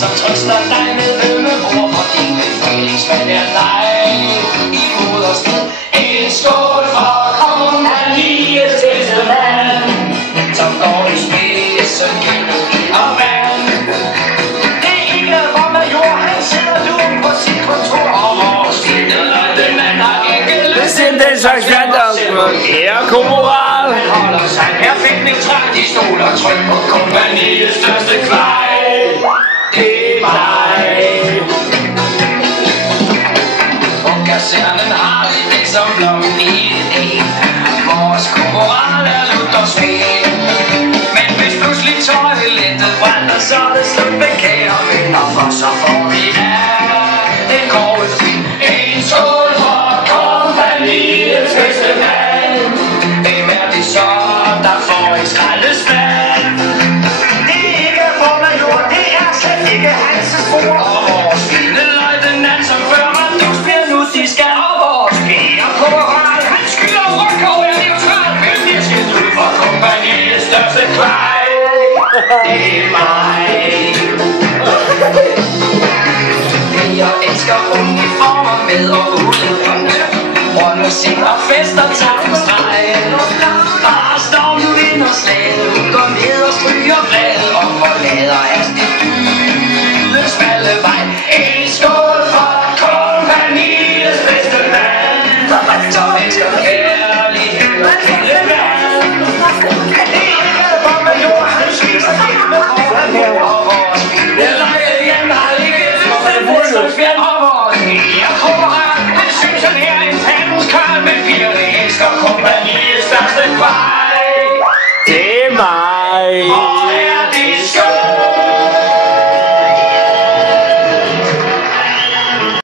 som trøster dig med ømme ord, for din befalingsmand er dig i modersted. En skål for kompagniets bedste mand, som går i spidsen gennem ild og vand. Det er ikke for major, han sidder nu på sit kontor, og vores løjtnant har ikke lyst til den slags fjerndagsmål. Her korporal, han holder sig perfekt neutralt i stol og tryk på kompagniets største kvej. Det er mig. På kasernen har vi det som blokken i en. Vores korporal er lutter sved. Men hvis pludselig toilettet brænder, så er det slut med kære venner, for så får vi en grove fin. En skål for kompagniets bedste mand. Hvem er det så, der får en skraldespand? Det er ikke for major, det er slet ikke hans spor. Og vores fine løjtnant, som før var dusbjer, nu de skal. Og vores kære korporal, han skylder ryk og er neutral, men vi skal ud for kompagniets største kvej. Det er mig. Jeg elsker uniformer med og uden rønne, musik og fest og tappenstreg. Bare storm nu vind og slag, gå ned og stryger flaget og forlader hans det dyde smalle vej. En skål for kompagniets bedste mand, som elsker kærlighed og kildevand. Det er ikke for major, han spiser helt med foran mor, og vores vilde løjtnant har ikke lyst til den slags fjern. Og vores kære korporal, han synes han er en tandskål, men virkelig elsker kompagniets største kvej. Det er mig.